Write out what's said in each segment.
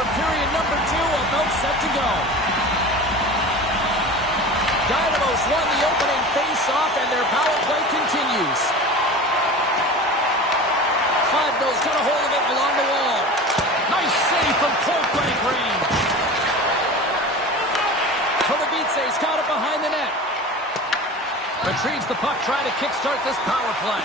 for period number 2, about set to go. Dynamos won the opening face-off, and their power play continues. Cladno's got a hold of it along the wall. Nice save from point-blank range. Erast got it behind the net. Retrieves the puck, trying to kickstart this power play.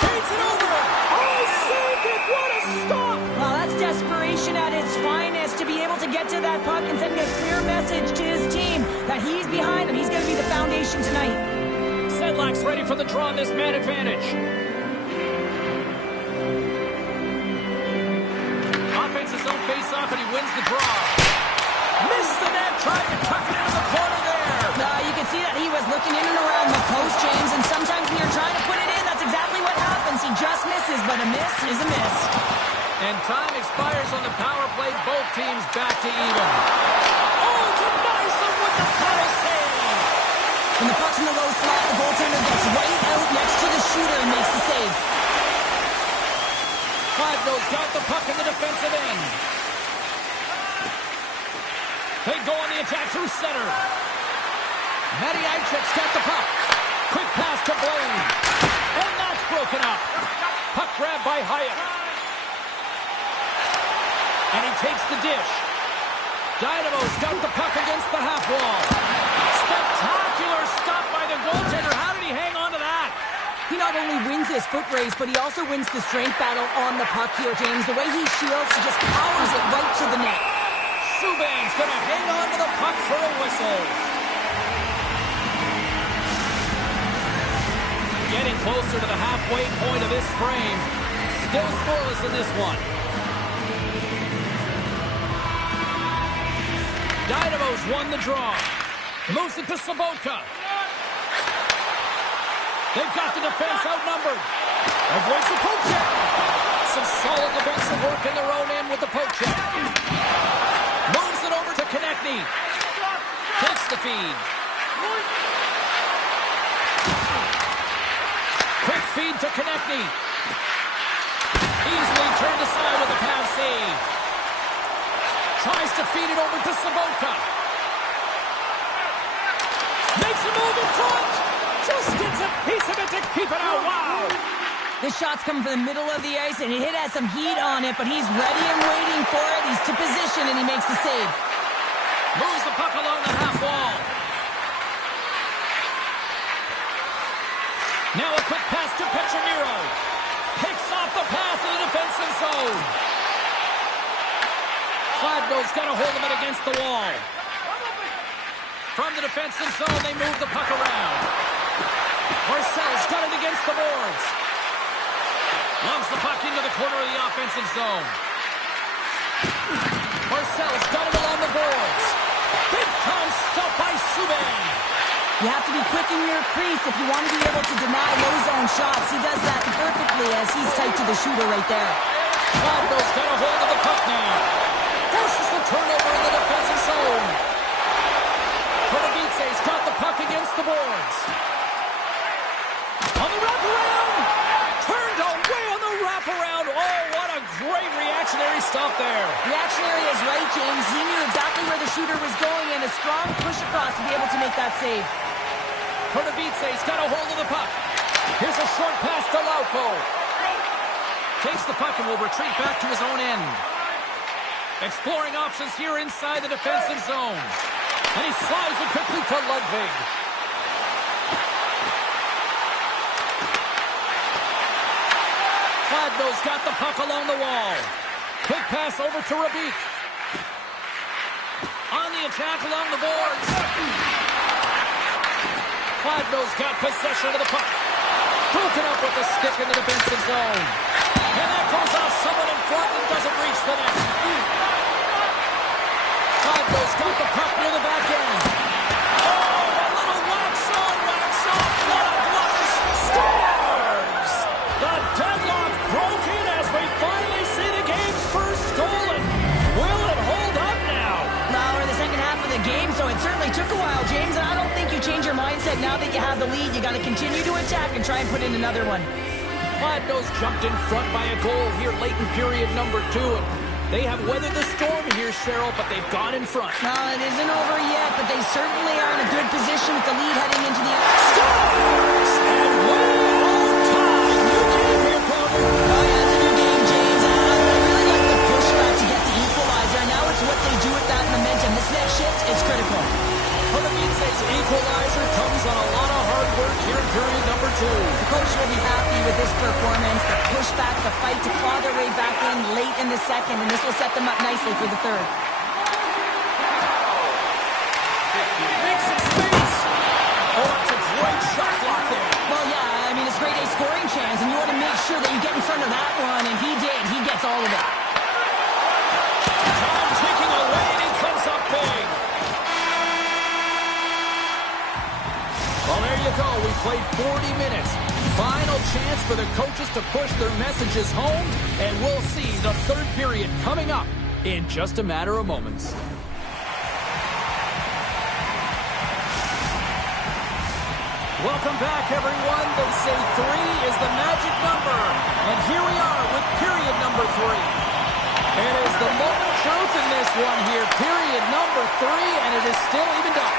Takes it over. Oh, saved it. What a stop. Well, that's desperation at its finest, to be able to get to that puck and send a clear message to his team that he's behind them. He's going to be the foundation tonight. Sedlak's ready for the draw on this man advantage. Offenses zone face-off, and he wins the draw. Missed the net, tried to tuck it into the corner there. You can see that he was looking in and around the post, James, and sometimes when you're trying to put it in, that's exactly what happens. He just misses, but a miss is a miss. And time expires on the power play. Both teams back to even. Oh, it's a nice one with the cutter save. When the puck's in the low slot, the goaltender gets right out next to the shooter and makes the save. Cladno's got the puck in the defensive end. They go on the attack through center. Najzaujimavejsie's got the puck. Quick pass to Blaine. And that's broken up. Puck grabbed by Hyatt. And he takes the dish. Dynamo's got the puck against the half wall. Spectacular stop by the goaltender. How did he hang on to that? He not only wins his foot race, but he also wins the strength battle on the puck here, James. The way he shields, he just powers it right to the net. Subban's going to hang on to the puck for a whistle. Getting closer to the halfway point of this frame. Still scoreless in this one. Dynamo's won the draw. Moves it to Sobotka. They've got the defense outnumbered. Avoids the poke check. Some solid defensive work in their own end with the poke check. Moves it over to Konechny. Takes the feed. Quick feed to Konechny. Easily turned aside with a pass save. Tries to feed it over to Sobotka. Makes a move in front. Just gets a piece of it to keep it out. Wow. This shot's coming from the middle of the ice, and it has some heat on it, but he's ready and waiting for it. He's to position, and he makes the save. Moves the puck along the half wall. Now a quick pass to Petronero. Picks off the pass in the defensive zone. Cladno's got a hold of it against the wall. From the defensive zone, they move the puck around. Marcel's got it against the boards. Lumps the puck into the corner of the offensive zone. Marcel's got it along the boards. Big time stop by Subban. You have to be quick in your crease if you want to be able to deny low-zone shots. He does that perfectly as he's tight to the shooter right there. Cladno's got a hold of the puck now. Forces the turnover in the defensive zone. Erast got the puck against the boards. On the wraparound. Turned away on the wraparound. Oh, what a great reactionary stop there. Reactionary is right, James. He knew exactly where the shooter was going, and a strong push across to be able to make that save. Erast got a hold of the puck. Here's a short pass to Lauko. Takes the puck and will retreat back to his own end. Exploring options here inside the defensive zone. And he slides it quickly to Ludwig. Cladno's got the puck along the wall. Quick pass over to Rabik. On the attack along the boards. Cladno's got possession of the puck. Broken up with the stick in the defensive zone. And that goes off someone in front and doesn't reach the net. Cladno's got the puck near the back end. Oh, a little wax on, wax off. What a blast. Scores! The deadlock broken as we finally see the game's first goal. And will it hold up now? Now we're in the second half of the game, so it certainly took a while, James. And I don't think you change your mindset now that you have the lead. You got to continue to attack and try and put in another one. Najzaujimavejsie jumped in front by a goal here late in period number 2. And they have weathered the storm here, Cheryl, but they've gone in front. No, it isn't over yet, but they certainly are in a good position with the lead heading into the... Scores! And way on time. New game here, partner. Oh, yeah, it's a new game, James. I really like the pushback to get the equalizer. Now it's what they do with that momentum. This next shift, it's critical. Erast equalizer comes on a lot of hard work here in period number 2. The coach will be happy with this performance. The pushback, the fight to claw their way back in late in the second, and this will set them up nicely for the third. Makes some space. Oh, that's a great shot block there. Well, yeah, I mean, it's grade A scoring chance, and you want to make sure that you get in front of that one, and he did. He gets all of it. Time ticking away, and he comes up big. Well, there you go. We played 40 minutes. Final chance for the coaches to push their messages home, and we'll see the third period coming up in just a matter of moments. Welcome back, everyone. They say 3 is the magic number, and here we are with period number 3. It is the moment of truth in this one here, period number 3, and it is still evened up.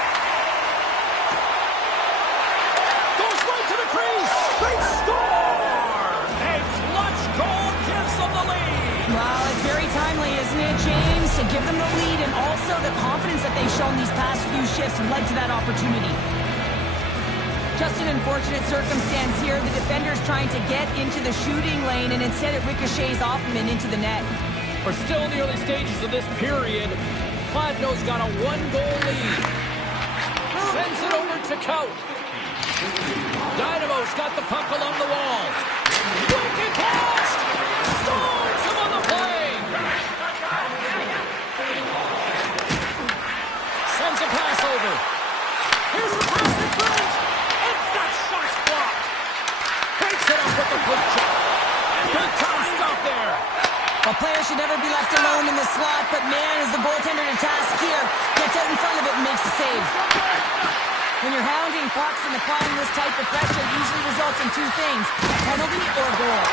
They score! A clutch goal gives them the lead. Well, it's very timely, isn't it, James? To give them the lead and also the confidence that they've shown these past few shifts led to that opportunity. Just an unfortunate circumstance here. The defender's trying to get into the shooting lane, and instead it ricochets off him and into the net. We're still in the early stages of this period. Najzaujimavejsie's got a 1-goal lead. Sends it over to Cout. Dynamo's got the puck along the wall. Breaking pass! Scores him on the play! Sends a pass over. Here's the pass in front! And that shot's blocked! Breaks it up with the poke check. Big time stop there. A player should never be left alone in the slot, but man, is the goaltender to task here. Gets out in front of it and makes the save. When you're hounding pucks and applying this type of pressure, it usually results in 2 things, penalty or goal.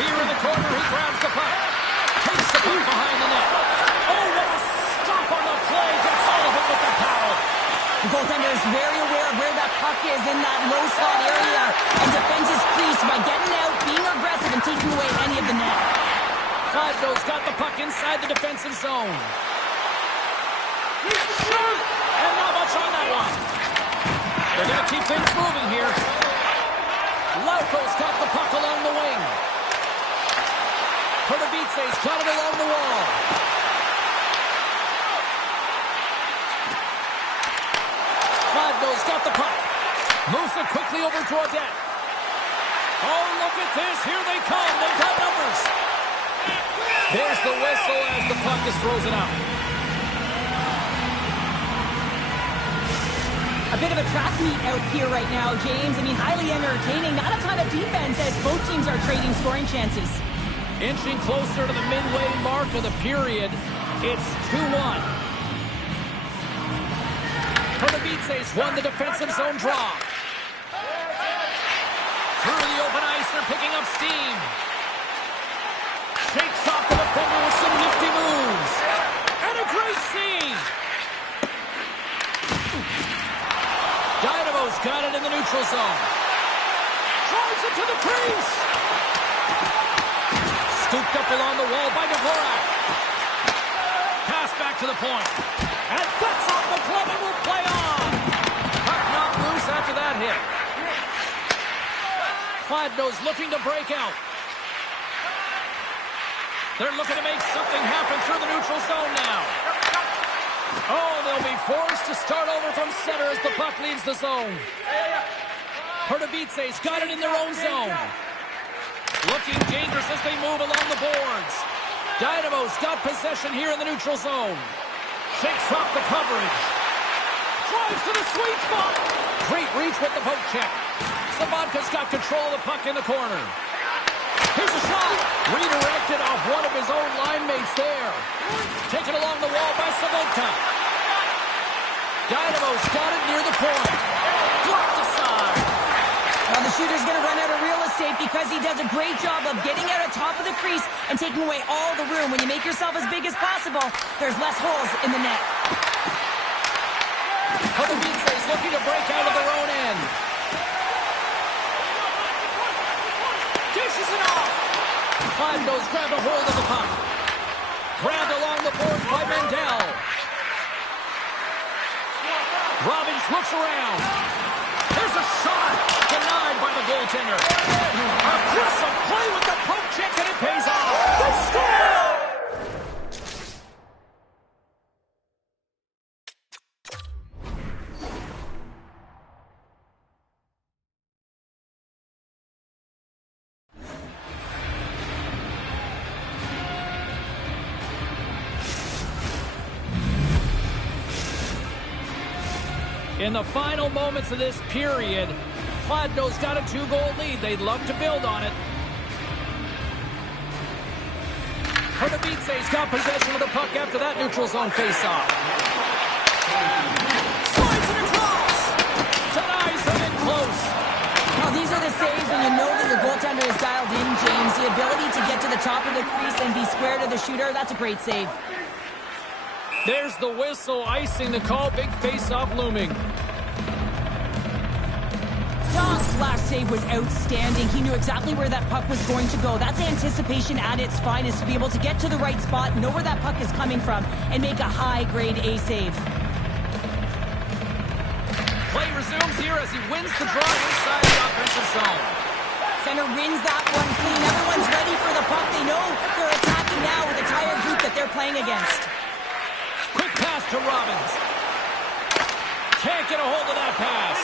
Here in the corner, he grabs the puck. Takes the puck behind the net. Oh, what a stop on the play. Gets all of it with the paddle. The goaltender is very aware of where that puck is in that low slot area and defends his crease by getting out, being aggressive, and taking away any of the net. Najzaujimavejsie's got the puck inside the defensive zone. Shoot! And not much on that one. They're going to keep things moving here. Lauko's got the puck along the wing. Najzaujimavejsie's got it along the wall. Najzaujimavejsie's got the puck. Moves it quickly over to Odette. Oh, look at this. Here they come. They've got numbers. There's the whistle as the puck is frozen out. A bit of a track meet out here right now, James. I mean, highly entertaining. Not a ton of defense as both teams are trading scoring chances. Inching closer to the midway mark of the period. It's 2-1. Najzaujimavejsie's won the defensive zone draw. Through the open ice, they're picking up steam. Shakes off the defender with some nifty moves. And a great save. Dynamo's got it in the neutral zone. Drives it to the crease. Scooped up along the wall by Dvorak. Pass back to the point. And that's off the glove and will play on. Puck knocked loose after that hit. Najzaujimavejsie's looking to break out. They're looking to make something happen through the neutral zone now. Oh, they'll be forced to start over from center as the puck leaves the zone. Najzaujimavejsie's got it in their own zone. Looking dangerous as they move along the boards. Dynamo's got possession here in the neutral zone. Shakes off the coverage. Drives to the sweet spot. Great reach with the poke check. Sabanka's got control of the puck in the corner. Here's a shot. Redirected off one of his own line mates there. Taken along the wall by Sabanka. Dynamo's got it near the point. Blocked aside. Well, the shooter's going to run out of real estate because he does a great job of getting out on top of the crease and taking away all the room. When you make yourself as big as possible, there's less holes in the net. Erast is looking to break out of their own end. Dishes it off. Kladno's grabbed a hold of the puck. Grabbed along the boards by Mandel. Robbins looks around. There's a shot. Denied by the goaltender. Aggressive play with the poke check, and it pays off. They score! In the final moments of this period, Kladno's got a 2-goal lead. They'd love to build on it. Erast got possession of the puck after that neutral zone faceoff. Slides it across. Denies them in close. Now, these are the saves when you know that your goaltender is dialed in, James. The ability to get to the top of the crease and be square to the shooter, that's a great save. There's the whistle, icing the call. Big face-off looming. John's last save was outstanding. He knew exactly where that puck was going to go. That's anticipation at its finest, to be able to get to the right spot, know where that puck is coming from, and make a high-grade A save. Play resumes here as he wins the draw inside the offensive zone. Center wins that one clean. Everyone's ready for the puck. They know they're attacking now with the entire group that they're playing against. Quick pass to Robbins. Can't get a hold of that pass.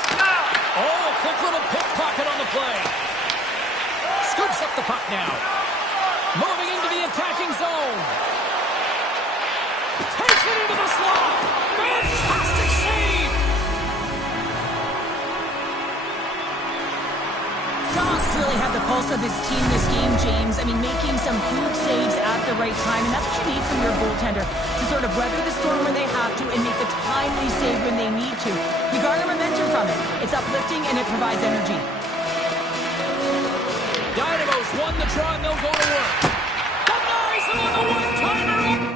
Oh, a quick little pickpocket on the play. Scoops up the puck now. Moving into the attacking zone. Takes it into the slot. Fantastic save. John's really had the pulse of his team this game, James. I mean, making some huge saves at the right time, and that's what you need from your goaltender, to sort of weather the storm when they have to and make the timely save when they need to. You garner momentum from it. It's uplifting and it provides energy. Dynamo's won the draw and they'll go to work. Denies him on the one-timer.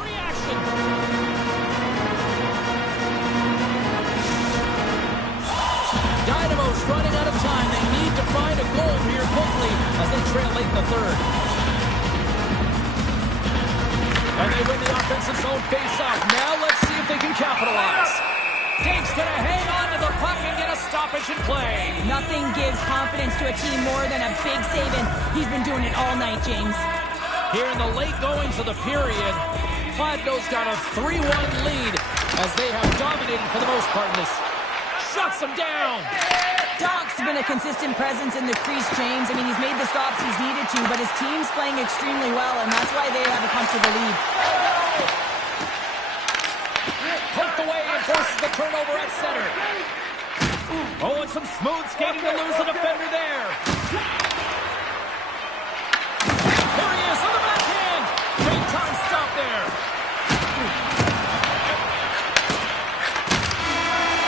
Reaction. Dynamo's running out of time. They need to find a goal here quickly as they trail late in the third. And they win the offensive zone face-off. Now let's see if they can capitalize. Dake's going to hang on to the puck and get a stoppage in play. Nothing gives confidence to a team more than a big save, and he's been doing it all night, James. Here in the late goings of the period, Kladno's got a 3-1 lead as they have dominated for the most part in this. Shuts them down. Doc's been a consistent presence in the crease, James. I mean, he's made the stops he's needed to, but his team's playing extremely well, and that's why they have a comfortable lead. Poked away and forces the turnover at center. Oh, and some smooth skating to lose the defender there. There he is on the backhand. Big time stop there.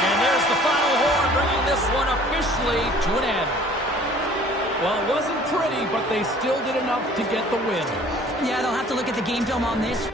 And there's the final horn, bringing this one officially to an end. Well, it wasn't pretty, but they still did enough to get the win. Yeah, they'll have to look at the game film on this.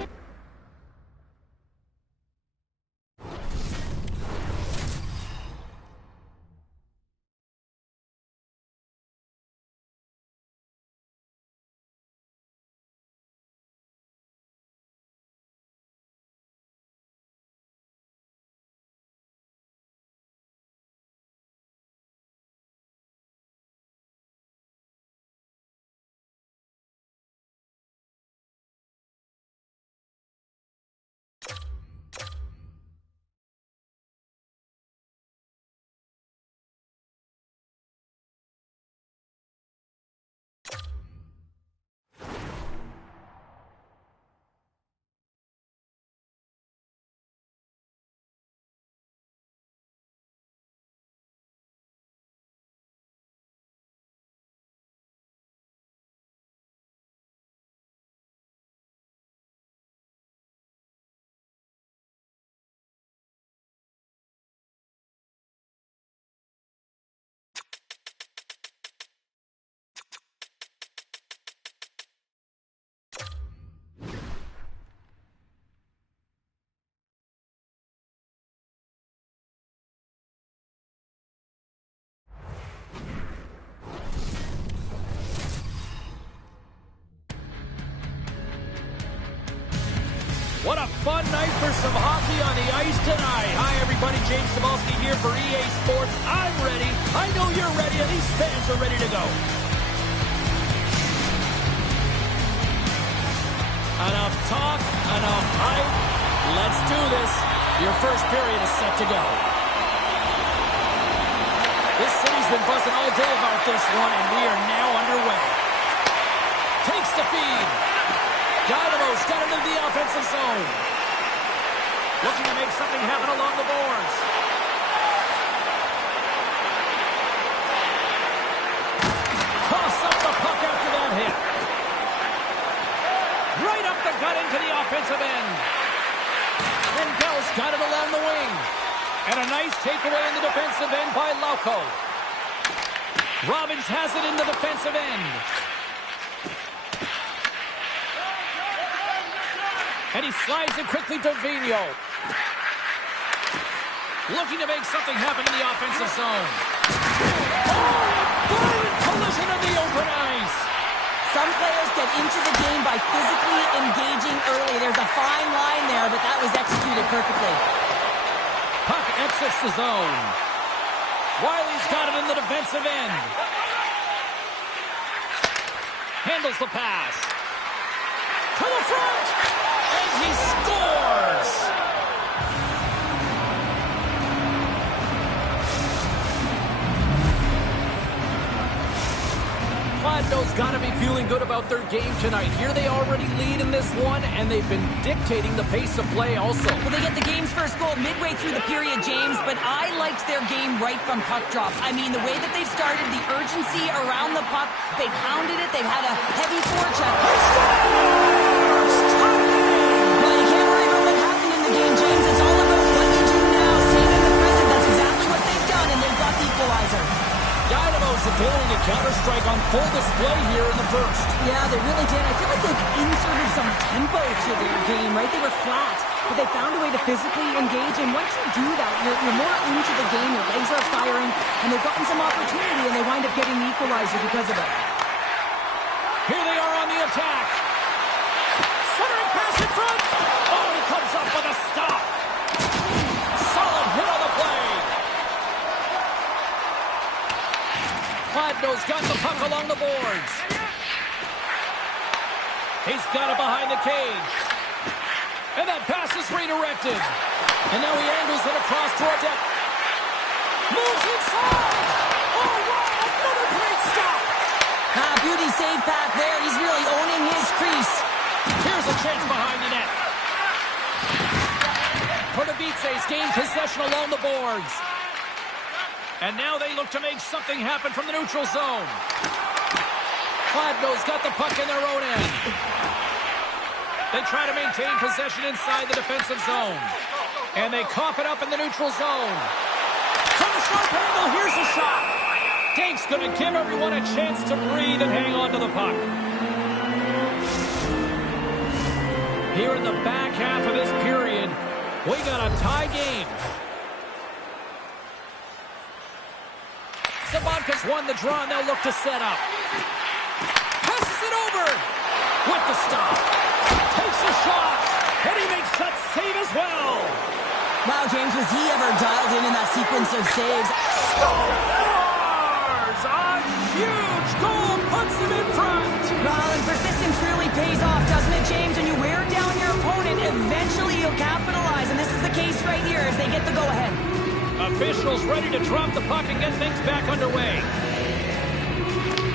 What a fun night for some hockey on the ice tonight. Hi, everybody. James Cybulski here for EA Sports. I'm ready. I know you're ready, and these fans are ready to go. Enough talk, enough hype. Let's do this. Your first period is set to go. This city's been buzzing all day about this one, and we are now underway. Takes the feed. Dynamos got into the offensive zone. Looking to make something happen along the boards. Toss up the puck after that hit. Right up the gut into the offensive end. Lindell's got it along the wing. And a nice takeaway in the defensive end by Lauko. Robbins has it in the defensive end. And he slides it quickly to Vigneault. Looking to make something happen in the offensive zone. Oh, collision in the open ice. Some players get into the game by physically engaging early. There's a fine line there, but that was executed perfectly. Puck exits the zone. Wiley's got it in the defensive end. Handles the pass. To the front. And he scores! Gladno's got to be feeling good about their game tonight. Here they already lead in this one, and they've been dictating the pace of play also. Well, they get the game's first goal midway through the period, James, but I liked their game right from puck drops. I mean, the way that they've started, the urgency around the puck, they pounded it, they've had a heavy forecheck. Well, you can't worry about what happened in the game, James. It's all about what you do now, staying in the present. That's exactly what they've done, and they've got the equalizer. Dynamo's ability to counter-strike on full display here in the first. Yeah, they really did. I feel like they've inserted some tempo to their game, right? They were flat, but they found a way to physically engage, and once you do that, you're more into the game, your legs are firing, and they've gotten some opportunity, and they wind up getting the equalizer because of it. Here they are on the attack. Centering pass in front. Oh, he comes up with a stop. Solid hit on the play. Gladno's got the puck along the boards. He's got it behind the cage. And that pass is redirected. And now he angles it across toward it. Moves inside. Oh, wow, another great stop. Beauty save back there. He's really owning his crease. Here's a chance behind the net. Kordovitse's gained possession along the boards. And now they look to make something happen from the neutral zone. Gladno's got the puck in their own end. They try to maintain possession inside the defensive zone. And they cough it up in the neutral zone. From the sharp angle, here's a shot. Dank's going to give everyone a chance to breathe and hang on to the puck. Here in the back half of this period, we got a tie game. Sabanka's won the draw, and they'll look to set up. Passes it over with the stop. Takes a shot, and he makes that save as well. Wow, James, was he ever dialed in that sequence of saves? Scores! A huge goal puts him in front. Well, and persistence really pays off, doesn't it, James? When you wear down your opponent, eventually you'll capitalize, and this is the case right here as they get the go-ahead. Officials ready to drop the puck and get things back underway.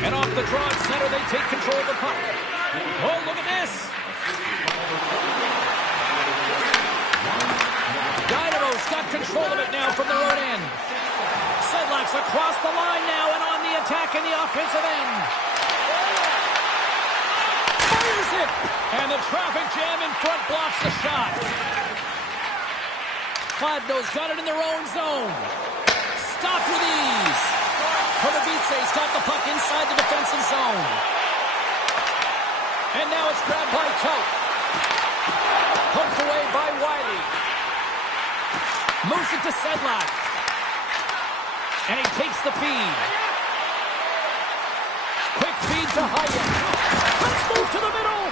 And off the draw at center, they take control of the puck. Oh, look at this. Dynamo's got control of it now from their own end. Sedlak's across the line now and on the attack in the offensive end. Fires it! And the traffic jam in front blocks the shot. Gladno's got it in their own zone. Stopped with ease. Kordovitse's got the puck inside the defensive zone. And now it's grabbed by Coat. Poked away by Wiley. Moves it to Sedlak. And he takes the feed. Quick feed to Hayek. Let's move to the middle.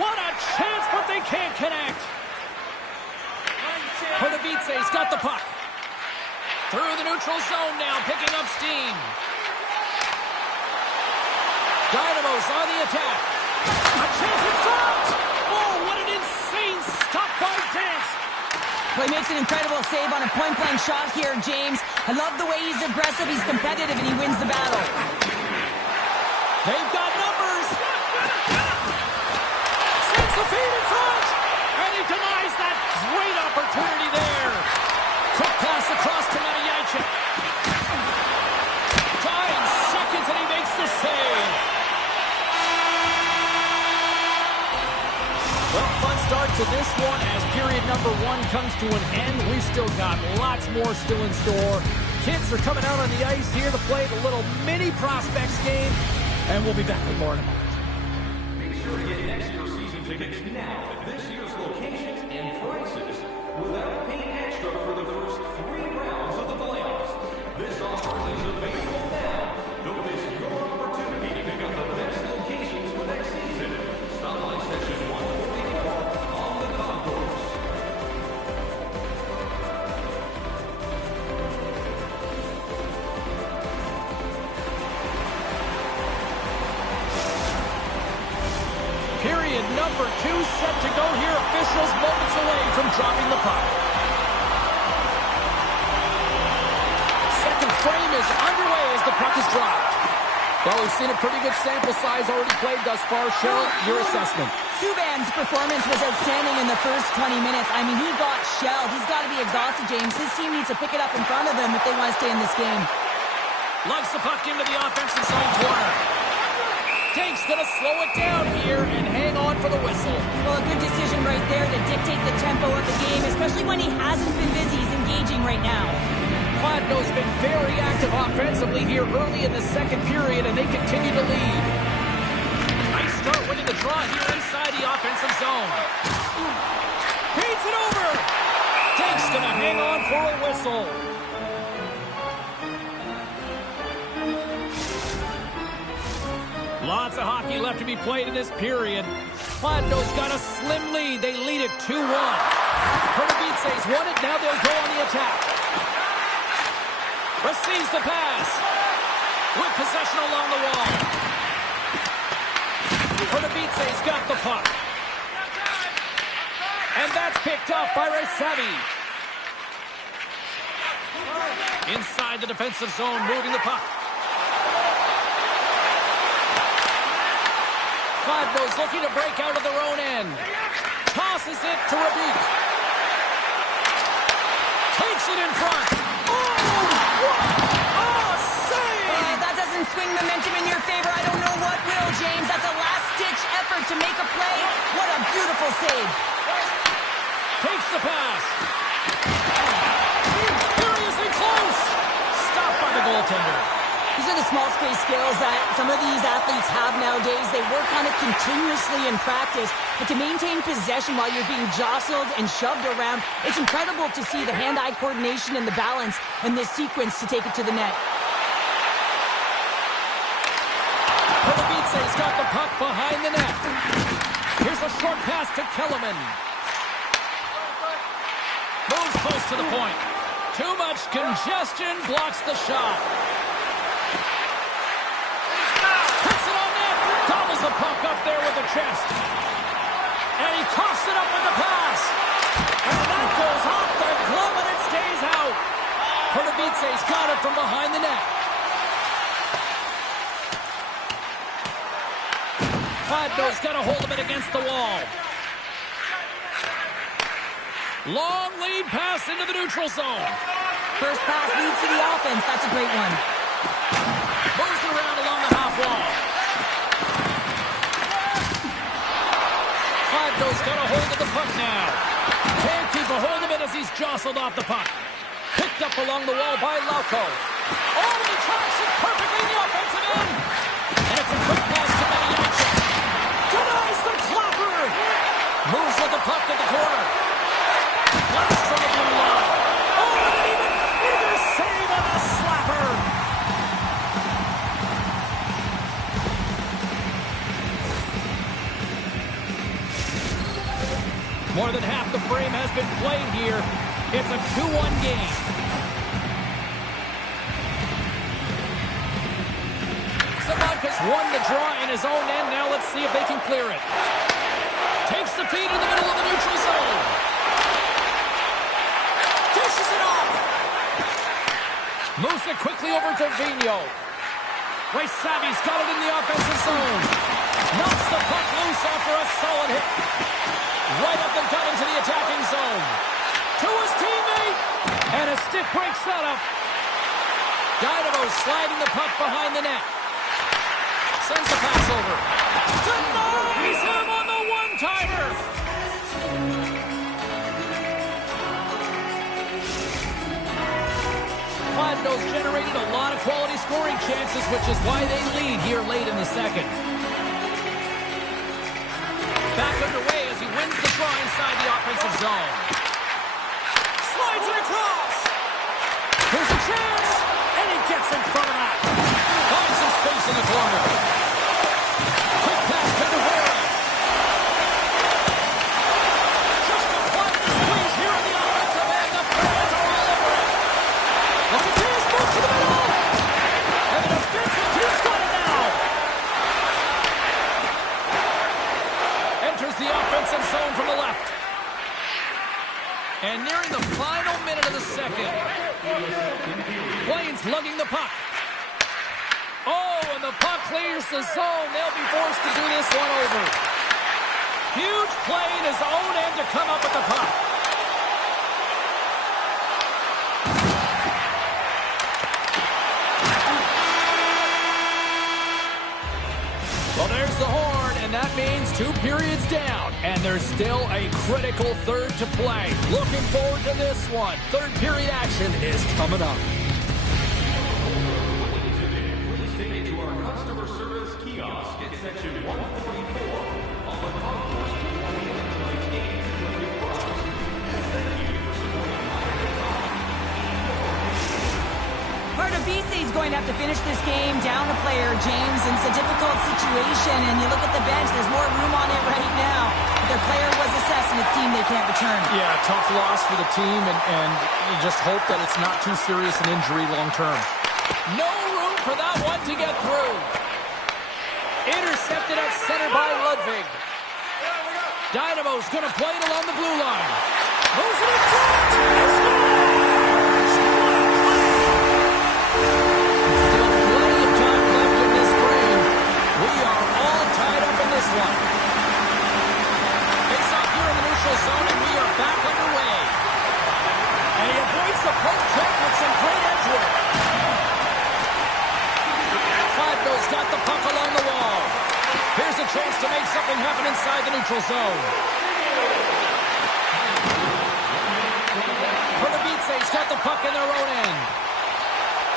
What a chance, but they can't connect. He's got the puck. Through the neutral zone now, picking up steam. Dynamo's on the attack. A chance in front! Oh, what an insane stop by Dance! Well, he makes an incredible save on a point-blank shot here, James. I love the way he's aggressive, he's competitive, and he wins the battle. They've got numbers! Sends the feed in front! And he denies that great opportunity there. Quick pass across to Najzaujimavejsie. 9 seconds and he makes the save. Well, fun start to this one as period number 1 comes to an end. We've still got lots more still in store. Kids are coming out on the ice here to play the little mini prospects game, and we'll be back with more in a moment. Be sure to get next year's season tickets now at this year's locations and prices without paying extra for the first 3 rounds of the playoffs. This offer is available now. Don't miss your opportunity to pick up the best locations for next season. Stop by section 144 on the concourse. Period number 2 set to go here. Officials moments away from dropping the puck. Second frame is underway as the puck is dropped. Well, we've seen a pretty good sample size already played thus far. Cheryl, your assessment. Subban's performance was outstanding in the first 20 minutes. I mean, he got shelled. He's got to be exhausted, James. His team needs to pick it up in front of them if they want to stay in this game. Lugs the puck into the offensive zone corner. Dank's going to slow it down here and hang on for the whistle. Well, a good decision right there to dictate the tempo of the game, especially when he hasn't been busy. He's engaging right now. Kladno's been very active offensively here early in the second period, and they continue to lead. Nice start winning the draw here inside the offensive zone. Feeds it over. Dank's going to hang on for a whistle. Lots of hockey left to be played in this period. Kladno's got a slim lead. They lead it 2-1. Pertavitse's won it. Now they'll go on the attack. Receives the pass. With possession along the wall. Pertavitse's got the puck. And that's picked up by Raysavi. Inside the defensive zone, moving the puck. Kladno's looking to break out of their own end. Tosses it to Rabik. Takes it in front. Oh, save! That doesn't swing momentum in your favor. I don't know what will, James. That's a last-ditch effort to make a play. What a beautiful save. Takes the pass. Seriously close. Stopped by the goaltender. These are the small space skills that some of these athletes have nowadays. They work on it continuously in practice, but to maintain possession while you're being jostled and shoved around, it's incredible to see the hand-eye coordination and the balance in this sequence to take it to the net. Pertavitse's got the puck behind the net. Here's a short pass to Kellerman. Moves close to the point. Too much congestion, blocks the shot. The puck up there with the chest. And he coughs it up with the pass. And that goes off the glove and it stays out. Pertavitse's got it from behind the net. Kladno's got a hold of it against the wall. Long lead pass into the neutral zone. First pass leads to the offense. That's a great one. Moves it around along the half wall. Kladno's got a hold of the puck now. Can't keep a hold of it as he's jostled off the puck. Picked up along the wall by Lauko. Oh, and he tracks it perfectly in the offensive end. And it's a quick pass to Najzaujimavejsie. Denies the clapper. Moves with the puck to the corner. Blast from the blue line. Oh, and an even bigger save on the slapper. More than half the frame has been played here. It's a 2-1 game. Sabatka's won the draw in his own end. Now let's see if they can clear it. Takes the feed in the middle of the neutral zone. Dishes it off. Moves it quickly over to Vino. Ray Savvy's got it in the offensive zone. Knocks the puck loose after a solid hit. Right up the gut into the attacking zone. To his teammate. And a stick break setup. Dynamo sliding the puck behind the net. Sends the pass over. Denies him on the one-timer. Fladno's generated a lot of quality scoring chances, which is why they lead here late in the second. Back underway as he wins the draw inside the offensive zone. Slides it across. Here's a chance, and he gets in front of that. Finds some space in the corner. Quick pass to Rivera. Just a quiet squeeze here on the offensive end. The fans are all over it. Look at this, move to the middle. And the defensive team's got it now. Enters the offensive zone from the left. And nearing the final minute of the second. Plains lugging the puck. Oh, and the puck clears the zone. They'll be forced to do this one over. Huge play in his own end to come up with the puck. Well, there's the horn, and that means 2 periods down. And there's still a critical third to play. Looking forward to this one. Third period action is coming up. Customer service kiosk at section 144 on the concourse before we enter tonight's game with your products. Thank you for supporting Pardubice is going to have to finish this game down a player, James, and it's a difficult situation, and you look at the bench, there's more room on it right now. Their player was assessed, and it's a team they can't return. Yeah, tough loss for the team, and you just hope that it's not too serious an injury long term. No room for that one to get through. Intercepted at center by Ludwig. Dynamo's going to play it along the blue line. Moves it in front. He scores! Still plenty of time left in this frame. We are all tied up in this one. Face off here in the neutral zone, and we are back underway. And he avoids the poke check with some great edge work. Fladno's got the puck along the wall. Here's a chance to make something happen inside the neutral zone. Pardubice's got the puck in their own end.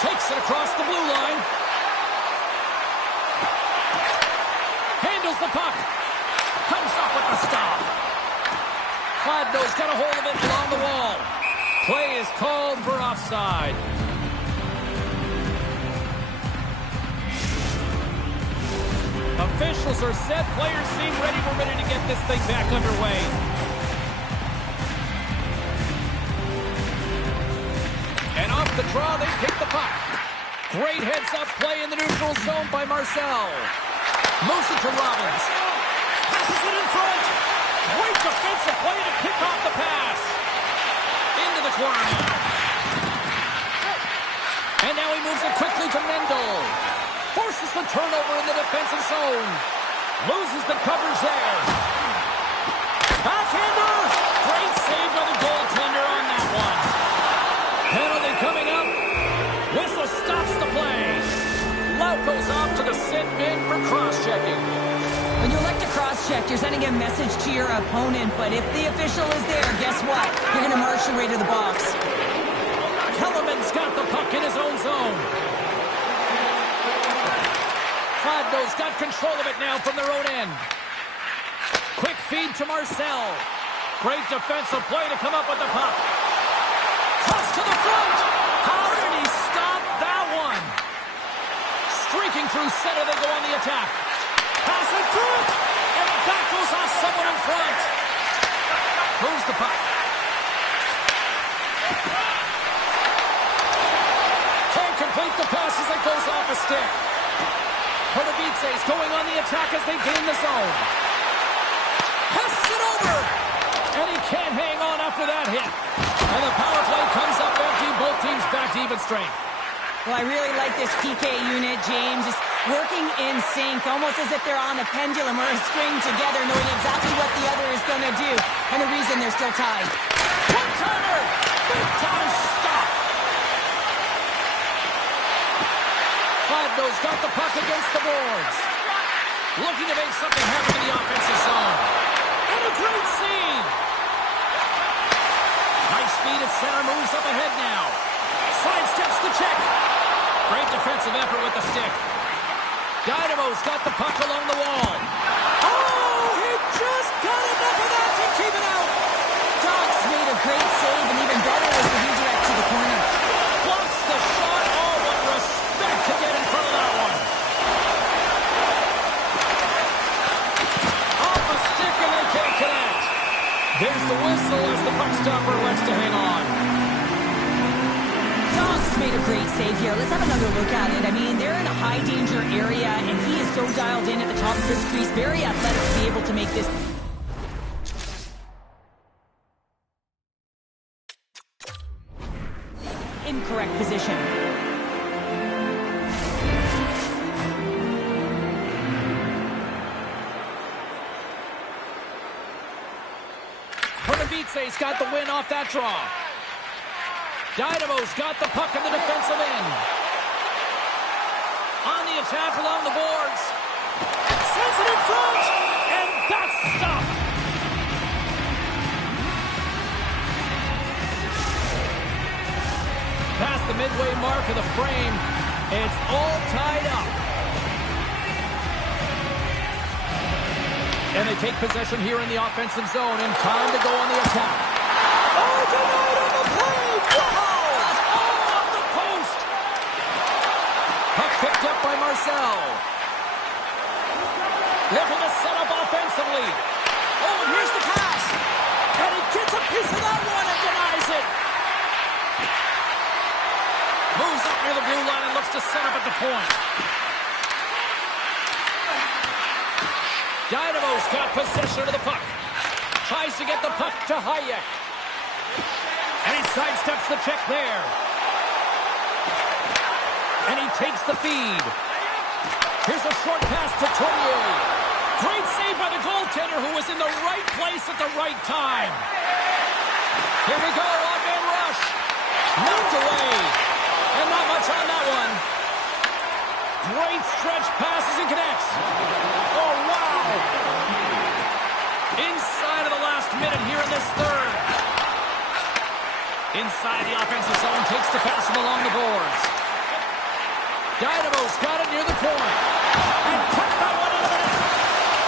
Takes it across the blue line. Handles the puck. Comes up with the stop. Fladno's got a hold of it along the wall. Play is called for offside. Officials are set. Players seem ready. We're ready to get this thing back underway. And off the draw, they pick the puck. Great heads-up play in the neutral zone by Marcel. Moves it to Robbins. Passes it in front. Great defensive play to pick off the pass. Into the corner now. And now he moves it quickly to Mendel. Forces the turnover in the defensive zone. Loses the coverage there. Backhander. Great save by the goaltender on that one. Penalty coming up. Whistle stops the play. Lauko's off to the sit bin for cross-checking. When you elect to cross-check, you're sending a message to your opponent, but if the official is there, guess what? You're going to march your way to the box. Kellerman's got the puck in his own zone. Fladno's got control of it now from their own end. Quick feed to Marcel. Great defensive play to come up with the puck. Toss to the front. How did he stop that one? Streaking through center, they go on the attack. Pass it through. And that goes off someone in front. Moves the puck. Can't complete the pass as it goes off a stick. Erast going on the attack as they gain the zone. Passes it over. And he can't hang on after that hit. And the power play comes up empty. Both teams back to even strength. Well, I really like this PK unit, James. Just working in sync, almost as if they're on a pendulum or a string together, knowing exactly what the other is going to do. And the reason they're still tied. One-timer! Big-time stop! Five-Nose got the puck against the boards. Looking to make something happen in the offensive zone. And a great save! Nice speed at center, moves up ahead now. Sidesteps the check. Great defensive effort with the stick. Dynamo's got the puck along the wall. Oh, he just got enough of that to keep it out. Docs made a great save, and even better was the redirect to the corner. Blocks the shot. Oh, what respect to get in front of that one. Off a stick, and they can't connect. There's the whistle as the puck stopper lets to hang on. Docs made a great save here. Let's have another look at it. I mean, they're in a high-danger area, and he is so dialed in at the top of his crease. Very athletic to be able to make this. Incorrect position. Erast got the win off that draw. Dynamo's got the puck in the defensive end. On the attack along the boards. Sends it in front, and that's stopped. Past the midway mark of the frame, it's all tied up. And they take possession here in the offensive zone, and time to go on the attack. Oh, denied on the play! Whoa! Oh, off the post! Puck picked up by Marcel. Looking to set up offensively. Oh, and here's the pass. And he gets a piece of that one and denies it. Moves up near the blue line and looks to set up at the point. Dynamo's got possession of the puck. Tries to get the puck to Hayek. And he sidesteps the check there. And he takes the feed. Here's a short pass to Tournier. Great save by the goaltender who was in the right place at the right time. Here we go, odd-man rush. Knocked away. And not much on that one. Great stretch passes and connects. Oh, wow. Inside of the last minute here in this third. Inside the offensive zone, takes the pass from along the boards. Dynamo's got it near the point. And put that one into the net.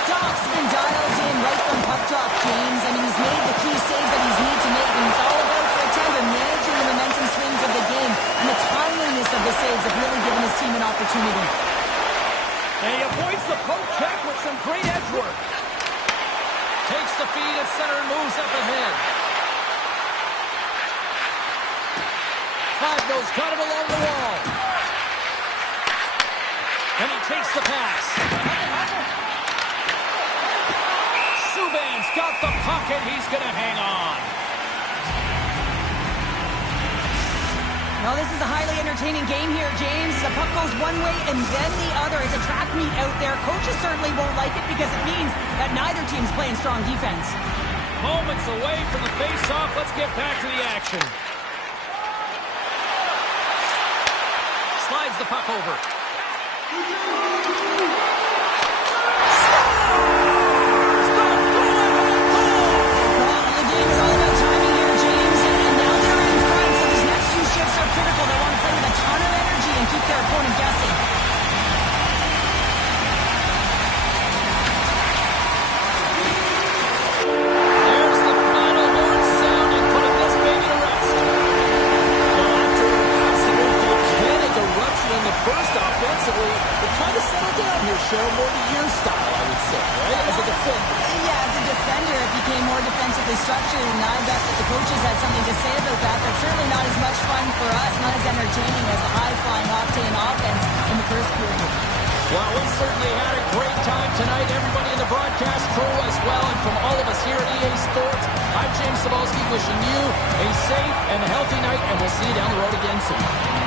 Doc's been dialed in right from puck drop, James. I mean, he's made the key saves that he's need to make, and it's all about goaltender managing the momentum swings of the game, and the timeliness of the saves have really given his team an opportunity. And he avoids the poke check with some great edge work. Takes the feed at center and moves up ahead. Five-Nose got it along the wall. And he takes the pass. Subban's got the puck and he's going to hang on. Well, this is a highly entertaining game here, James. The puck goes one way and then the other. It's a track meet out there. Coaches certainly won't like it because it means that neither team's playing strong defense. Moments away from the face-off. Let's get back to the action. Slides the puck over. Keep their opponent guessing. There's the final horn sound and putting this baby to rest. Well, after an absolute volcanic eruption in the first offensively, it kind of settled down here, Sho. and I bet that the coaches had something to say about that, but certainly not as much fun for us, not as entertaining as a high-flying octane offense in the first period. Well, we certainly had a great time tonight. Everybody in the broadcast crew as well, and from all of us here at EA Sports, I'm James Cebulski wishing you a safe and healthy night, and we'll see you down the road again soon.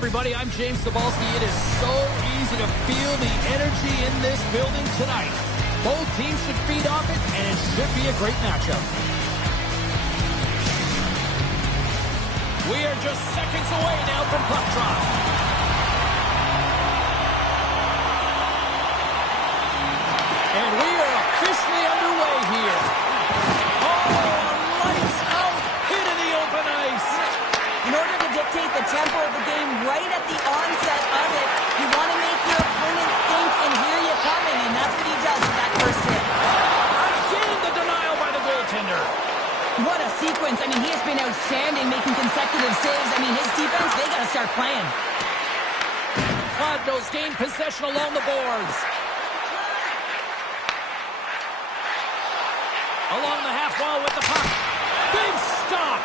everybody, I'm James Cebulski. It is so easy to feel the energy in this building tonight. Both teams should feed off it, and it should be a great matchup. We are just seconds away now from puck drop. And we are officially underway here. Oh, lights out, hit in the open ice. In order to dictate the tempo of the game right at the onset of it, you want to make your opponent think and hear you coming, and that's what he does with that first hit. Again, the denial by the goaltender. What a sequence. I mean, he has been outstanding, making consecutive saves. I mean, his defense, they got to start playing. Cloudnose gain possession along the boards. Along the half wall with the puck. Big stop.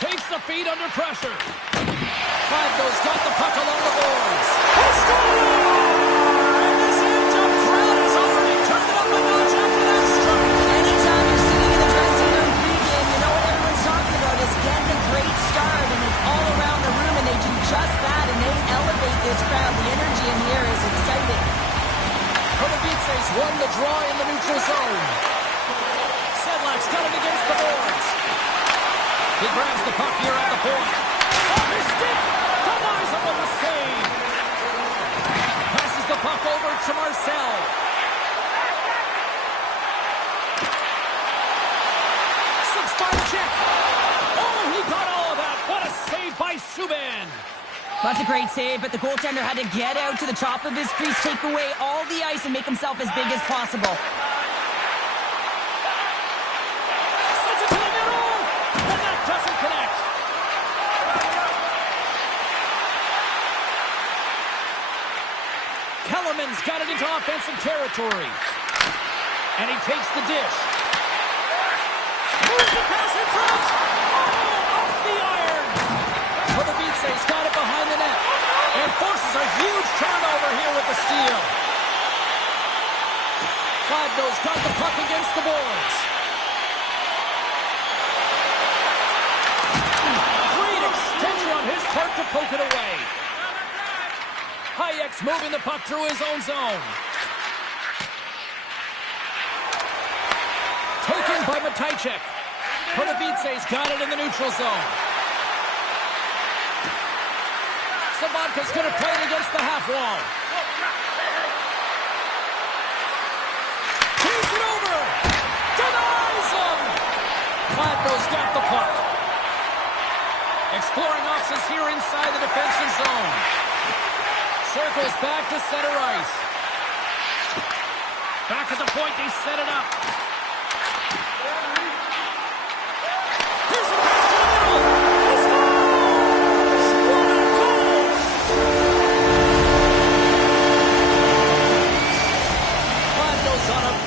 Takes the feed under pressure. Cloudnose got the puck along the boards. He scores! And this amped-up crowd has already turned it up a notch after that strike. Anytime you're sitting in the dressing room pregame, you know what everyone's talking about is getting a great start, and it's all around the room, and they do just that, and they elevate this crowd. The energy in here is exciting. Erast won the draw in the neutral zone. Sedlak's got it against the boards. He grabs the puck here at the point. Off his stick! Denies him with a save. Passes the puck over to Marcel. Six-spot check. Oh, he got all of that. What a save by Subban. That's a great save, but the goaltender had to get out to the top of his crease, take away all the ice, and make himself as big as possible. Sends it to the middle, and that doesn't connect. Kellerman's got it into offensive territory, and he takes the dish. Moves the pass in front. Oh, off the iron. Erast got it behind the net and forces a huge turnover here with the steal. Cloudnose got the puck against the boards. Great extension on his part to poke it away. Hayek's moving the puck through his own zone. Taken by Matejček. Erast got it in the neutral zone. Sabanka's going to play it against the half wall. Takes it over. Denies him. Cloudnose got the puck. Exploring options here inside the defensive zone. Circles back to center ice. Back at the point, they set it up. Here's a pass to the middle. He scores! What a goal! Cloudnose on him.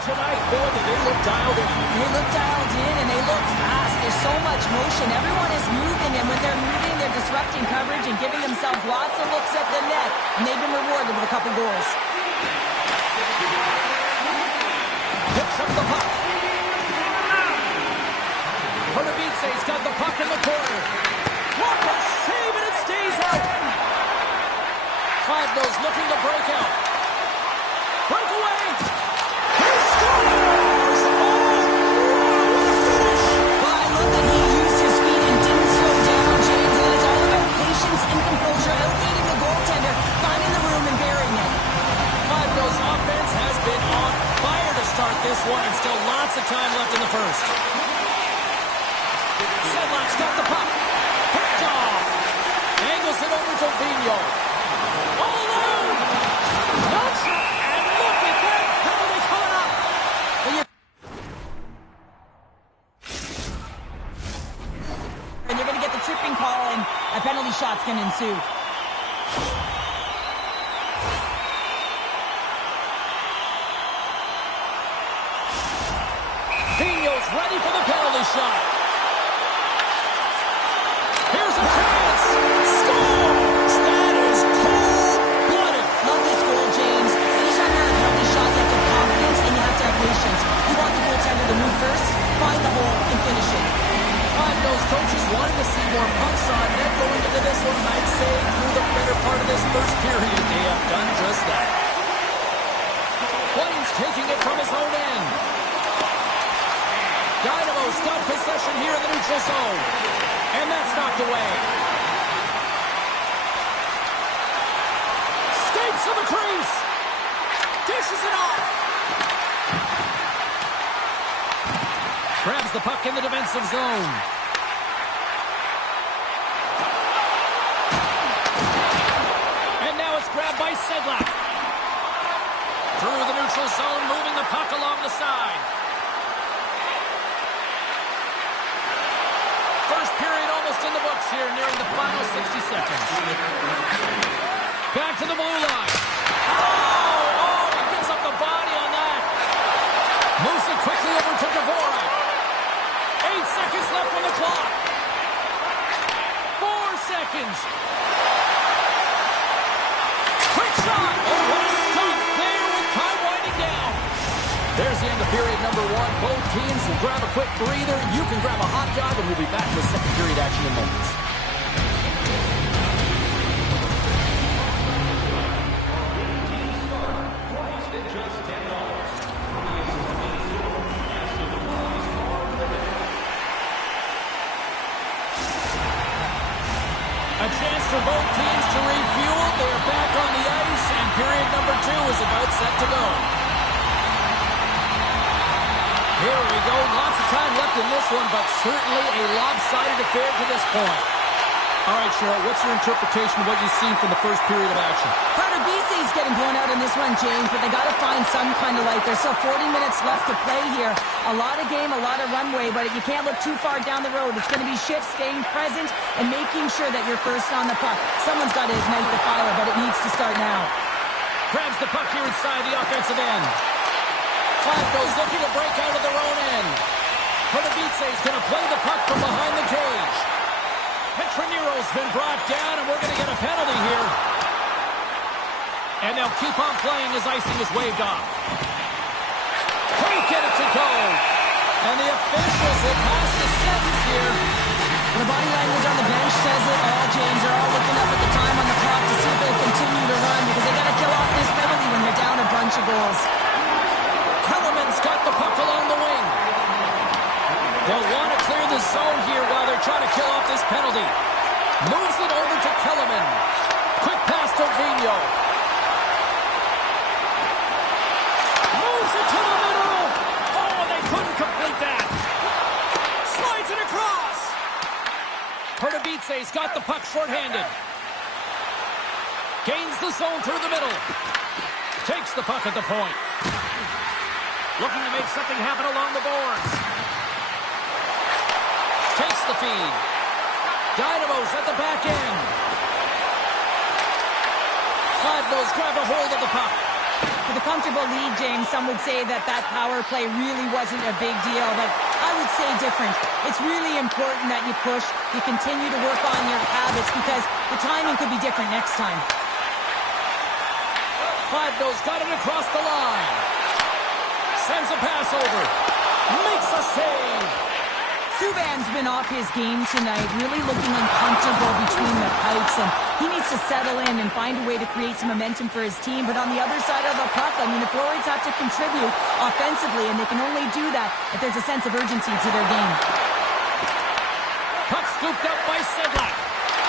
Tonight, boy, they look dialed in. They look dialed in and they look fast. There's so much motion. Everyone is moving, and when they're moving, they're disrupting coverage and giving themselves lots of looks at the net, and they've been rewarded with a couple goals. Picks up the puck. Erast got the puck in the corner. What a save, and it stays out. Cloudnose looking to break out. Breakaway. This one, and still lots of time left in the first. Sedlak's got the puck. Picked off. Angles it over to Vino. All alone. Nuts. And look at that penalty coming up. And you're going to get the tripping call ensue. Vino's ready for the penalty shot. Here's a chance. Scores! That is cold-blooded. Love this goal, James. Anytime you're on a penalty shot, you have to have confidence and you have to have patience. You want the goaltender to move first, find the hole, and finish it. Those coaches wanted to see more pucks on net going into this one, and I'd say through the better part of this first period, they have done just that. Plains taking it from his own end. Dynamo's got possession here in the neutral zone. And that's knocked away. Skates to the crease. Dishes it off. Grabs the puck in the defensive zone. And now it's grabbed by Sedlak. Through the neutral zone, moving the puck along the side. First period almost in the books here, nearing the final 60 seconds. Back to the blue line. Oh, he gives up the body on that. Moves it quickly over to Dvorak. 8 seconds left on the clock. 4 seconds. Quick shot. Oh, what a stop there with time winding down. There's the end of period number 1. Both teams will grab a quick breather. You can grab a hot dog, and we'll be back with second period action in moments. A chance for both teams to refuel. They're back on the ice, and period number 2 is about set to go. Here we go. Lots of time left in this one, but certainly a lopsided affair to this point. All right, Cheryl, what's your interpretation of what you've seen from the first period of action? Erast getting blown out in this one, James, but they got to find some kind of life. There's still 40 minutes left to play here. A lot of game, a lot of runway, but you can't look too far down the road. It's going to be shifts, staying present, and making sure that you're first on the puck. Someone's got to ignite the fire, but it needs to start now. Grabs the puck here inside the offensive end. Flacco's looking to break out of their own end. Erast going to play the puck from behind the cage. Petroniro's been brought down, and we're going to get a penalty here. And they'll keep on playing as icing is waved off. Can't get it to go. And the officials have passed the sentence here. The body language on the bench says it all, James. They're all looking up at the time on the clock to see if they'll continue to run because they got to kill off this penalty when they're down a bunch of goals. Kellerman's got the puck along the wing. They'll want to clear the zone here while they're trying to kill off this penalty. Moves it over to Kellerman. Quick pass to Vino. Moves it to the middle. Oh, they couldn't complete that. Slides it across. Erast got the puck shorthanded. Gains the zone through the middle. Takes the puck at the point. Looking to make something happen along the boards. Takes the feed. Dynamo's at the back end. Flacco's grab a hold of the puck. With a comfortable lead, James, some would say that power play really wasn't a big deal, but I would say different. It's really important that you push, you continue to work on your habits because the timing could be different next time. Flacco's got it across the line. Sends a pass over. Makes a save. Subban's been off his game tonight, really looking uncomfortable between the pipes, and he needs to settle in and find a way to create some momentum for his team. But on the other side of the puck, I mean, the forwards have to contribute offensively, and they can only do that if there's a sense of urgency to their game. Puck scooped up by Sedlak.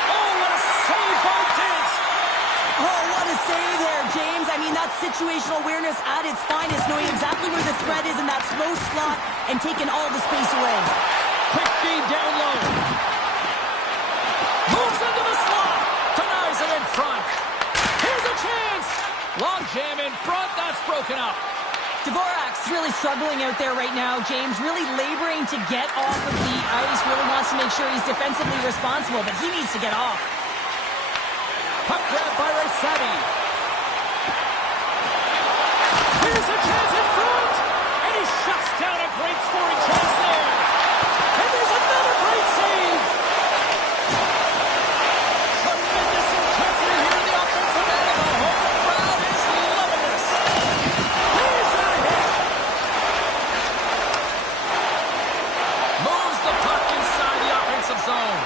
Oh, what a save by Dance! Oh, what a save there, James. I mean, that's situational awareness at its finest, knowing exactly where the threat is in that slow slot and taking all the space away. Quick feed down low. Moves into the slot. Denies it in front. Here's a chance. Long jam in front. That's broken up. Dvorak's really struggling out there right now, James. Really laboring to get off of the ice. Really wants to make sure he's defensively responsible, but he needs to get off. puck grab by Rysavy. Here's a chance in front, and he shuts down a great scoring chance there. And there's another great save. Tremendous intensity here in the offensive end, and the home crowd is loving this. Here's a hit. Moves the puck inside the offensive zone.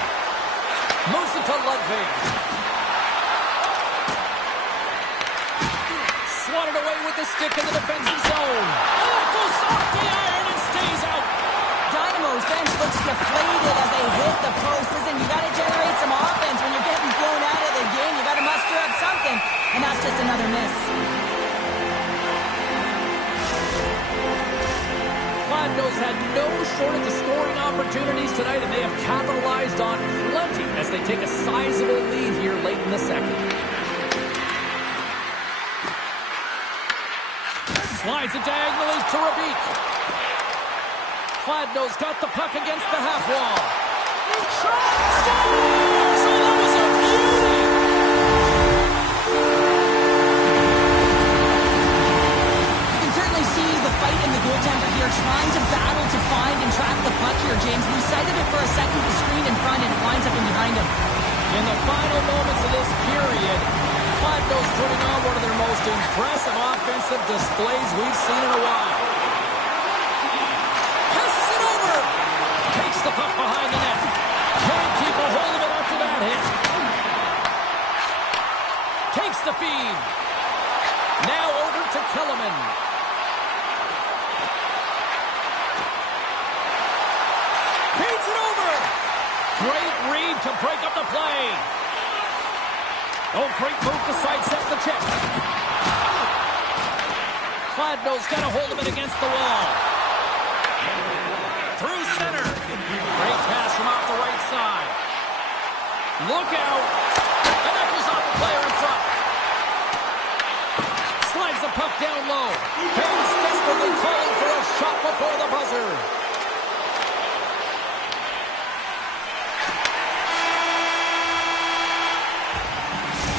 Moves it to Ludwig. Swatted away with the stick in the defensive zone. And that goes off the iron and stays out. Dynamo's bench looks deflated as they hit the post. Listen, you got to generate some offense when you're getting thrown out of the game. You got to muster up something, and that's just another miss. Gladno's had no shortage of scoring opportunities tonight, and they have capitalized on plenty as they take a sizable lead here late in the second. Slides it diagonally to Rabik. Gladno's got the puck against the half wall. Scores! Oh, that was a beauty! You can certainly see the fight in the goaltender here, trying to battle to find and track the puck here, James. We sighted it for a second, the screen in front, and it winds up in behind him. In the final moments of this period, Gladno's putting on one of their most impressive offensive displays we've seen in a while. Passes it over. Takes the puck behind the net. Can't keep a hold of it after that hit. Takes the feed. Now over to Kellerman. Feeds it over. Great read to break up the play. Oh, great move to sidestep the check. Gladno's got a hold of it against the wall. Through center. Great pass from off the right side. Look out. And that goes off the player in front. Slides the puck down low. Fans desperately calling for a shot before the buzzer.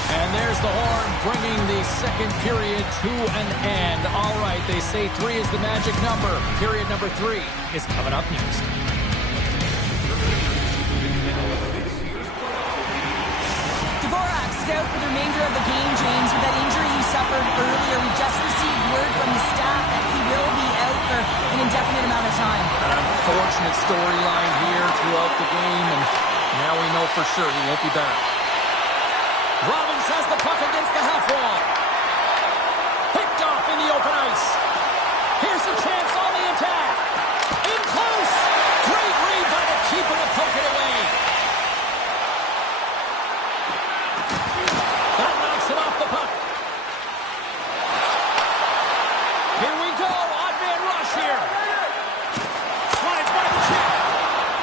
And there's the horn, bringing the second period to an end. All right, they say 3 is the magic number. Period number 3 is coming up next. Dvorak's out for the remainder of the game, James, with that injury he suffered earlier. We just received word from the staff that he will be out for an indefinite amount of time. An unfortunate storyline here throughout the game, and now we know for sure he won't be back. Robbins has the puck against the half wall. Picked off in the open ice. Here's a chance on the attack. In close. Great read by the keeper to poke it away. That knocks him off the puck. Here we go. Odd man rush here. Slides by the check.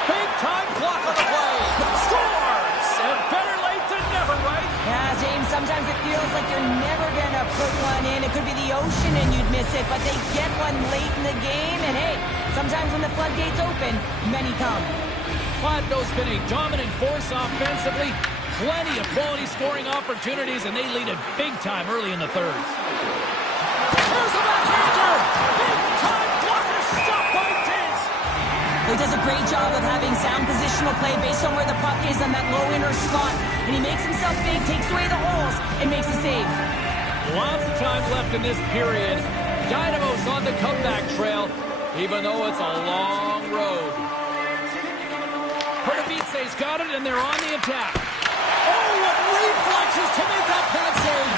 Big time block on the play. Scores. And better late than never, right? Yeah, James, sometimes it feels like you're never going to put one in. It could be the ocean and you'd miss it, but they get one late in the game, and hey, sometimes when the floodgates open, many come. Gladno's been a dominant force offensively. Plenty of quality scoring opportunities, and they lead it big time early in the third. There's a backhander! Big time blocker stopped by Diggs! He does a great job of having sound positional play based on where the puck is on that low inner slot. And he makes himself big, takes away the holes, and makes a save. Lots of time left in this period. Dynamo's on the comeback trail, even though it's a long road. Pertavitse's got it, and they're on the attack. Oh, what reflexes to make that panic save!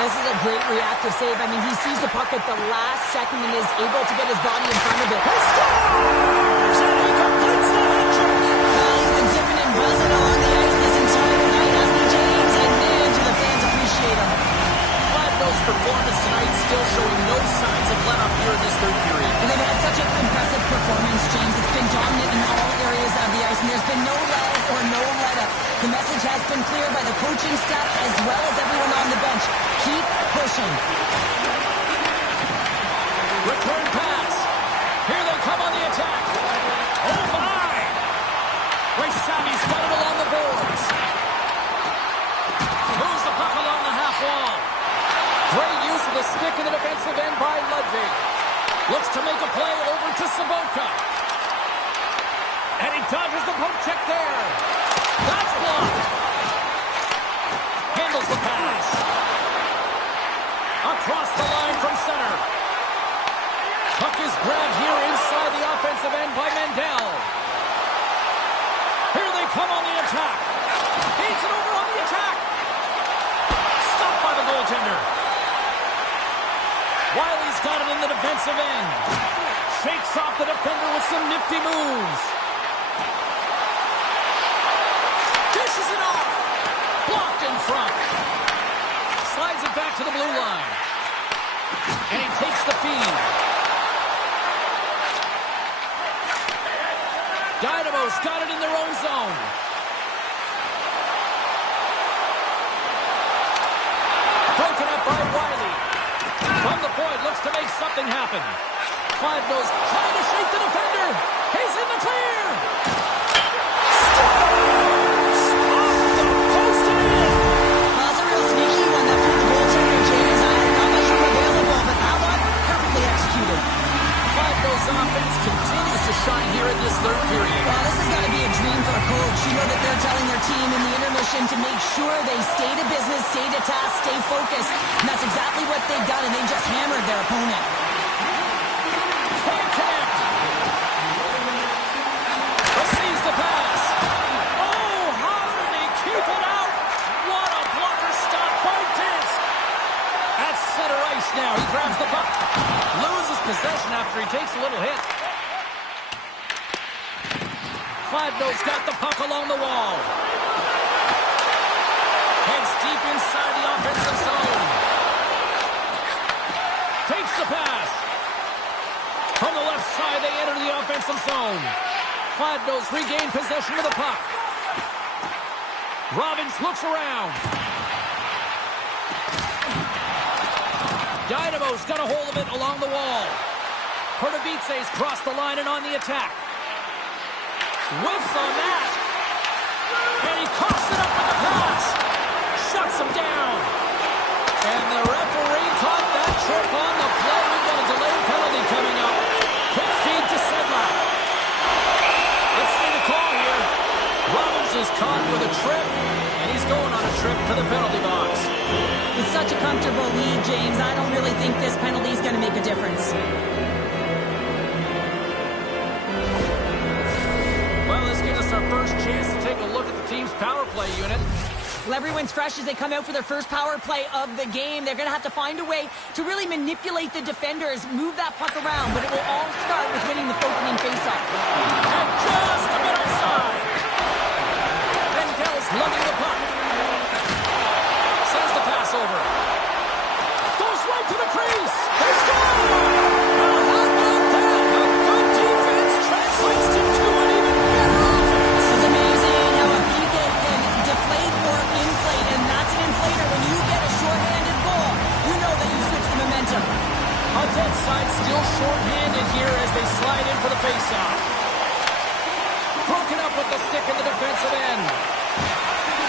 This is a great reactive save. I mean, he sees the puck at the last second and is able to get his body in front of it. He scores! And he completes the hat trick! Well, he's been zipping and buzzing along the ice this entire night, hasn't he, James? And man, do the fans appreciate him. Gladno's performance tonight still showing no signs of let-up here in this third period. And they've had such an impressive performance, James. It's been dominant in all areas of the ice, and there's been no lull or no let-up. The message has been clear by the coaching staff as well as everyone on the bench. Keep pushing. Return pass. Here they come on the attack. Oh, my! Rysavy's got it along the boards. Moves Great use of the stick in the defensive end by Ludwig. Looks to make a play over to Saboka. And he dodges the poke check there. That's blocked. Handles the pass. Across the line from center. Puck is grabbed here inside the offensive end by Mandel. Here they come on the attack. Feeds it over on the attack. Stopped by the goaltender. Wiley's got it in the defensive end. Shakes off the defender with some nifty moves. Dishes it off. Blocked in front. Slides it back to the blue line. And he takes the feed. Dynamo's got it in their own zone. Broken up by Wiley. From the point, looks to make something happen. Clyde knows, trying to shake the defender. He's in the clear. Scores! Off the post and in. That's a real sneaky one that threw the goaltender, James. I had not much room available, but that one, perfectly executed. Clyde knows offense continues to shine here in this third period. Well, this has got to be a dream for a coach. You know that they're telling their team in the intermission to make sure they stay to business, stay to task, stay focused. And that's exactly what they've done, and they just hammered their opponent. Can't connect. Receives the pass. Oh, how did he keep it out? What a blocker stop by Dent. At center ice now. He grabs the puck. Loses possession after he takes a little hit. Cladno's got the puck along the wall. Heads deep inside the offensive zone. Takes the pass. From the left side, they enter the offensive zone. Cladno's regained possession of the puck. Robbins looks around. Dynamo's got a hold of it along the wall. Pertavitse's crossed the line and on the attack. Whiffs on that. And he coughs it up with the pass. Shuts him down. And the referee caught that trip on the play. We've got a delayed penalty coming up. Quick feed to Sedlak. Let's see the call here. Robbins is caught with a trip, and he's going on a trip to the penalty box. It's such a comfortable lead, James. I don't really think this penalty is going to make a difference. Well, this gives us our first chance to take a look at the team's power play unit. Well, everyone's fresh as they come out for their first power play of the game. They're going to have to find a way to really manipulate the defenders, move that puck around, but it will all start with winning the opening faceoff. And just a bit outside. Bendel's lugging the puck. Sends the pass over. Goes right to the crease. They score! Now, how about that? A good defense translates to an even better offense. This is amazing how a PK can deflate or inflate, and that's an inflator. When you get a shorthanded goal, you know that you switch the momentum. On that side, still short-handed here as they slide in for the faceoff. Broken up with the stick in the defensive end.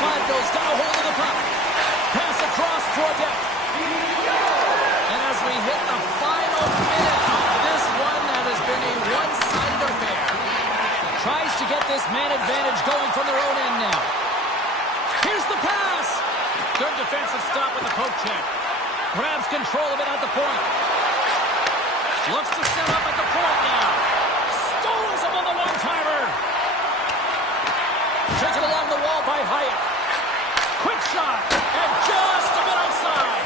Cladno's got a hold of the puck. Pass across toward depth. And as we hit the final minute of this one, that has been a one-sided affair. Tries to get this man advantage going from their own end now. Here's the pass. Good defensive stop with the poke check. Grabs control of it at the point. Looks to set up at the point now. Stones him on the one-timer. Taken along the wall by Hyatt. Quick shot. And just a bit outside.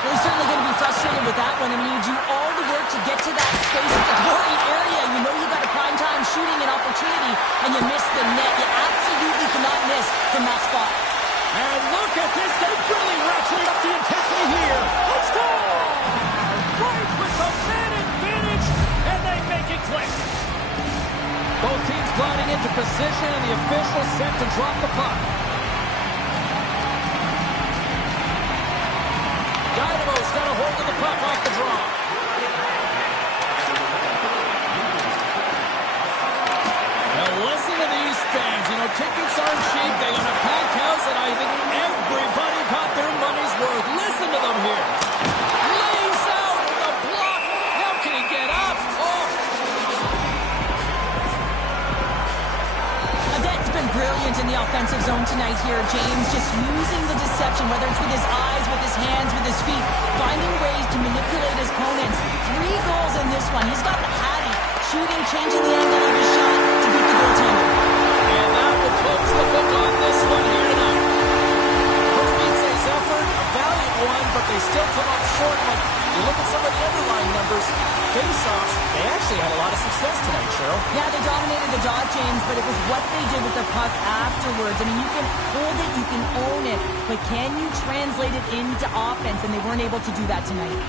Well, he's certainly going to be frustrated with that one. I mean, you do all the work to get to that space. It's a gory area. You know you got a prime time shooting an opportunity, and you miss the net. You absolutely cannot miss from that spot. And look at this. They've really ratcheted up the intensity here. Let's go! Right with the man advantage, and they make it click. Both teams gliding into position, and the official set to drop the puck. Dynamo's got a hold of the puck off the draw. Now listen to these fans. You know, tickets aren't cheap. They got a packed house, and I think everybody got their money's worth. Listen to them here. tonight here, James, just using the deception, whether it's with his eyes, with his hands, with his feet, finding ways to manipulate his opponents. 3 goals in this one. He's got the hattie, shooting, changing the angle of his shot to beat the goaltender. And that will close the book on this one here tonight. Coach Beatsy's effort, a valiant one, but they still come up short. Like, you look at some of the underlying numbers, face-offs, they actually had a lot of success tonight, Cheryl. Yeah, they dominated the dot, James, but it was what they did with the puck afterwards. I mean, you can hold it, you can own it, but can you translate it into offense? And they weren't able to do that tonight.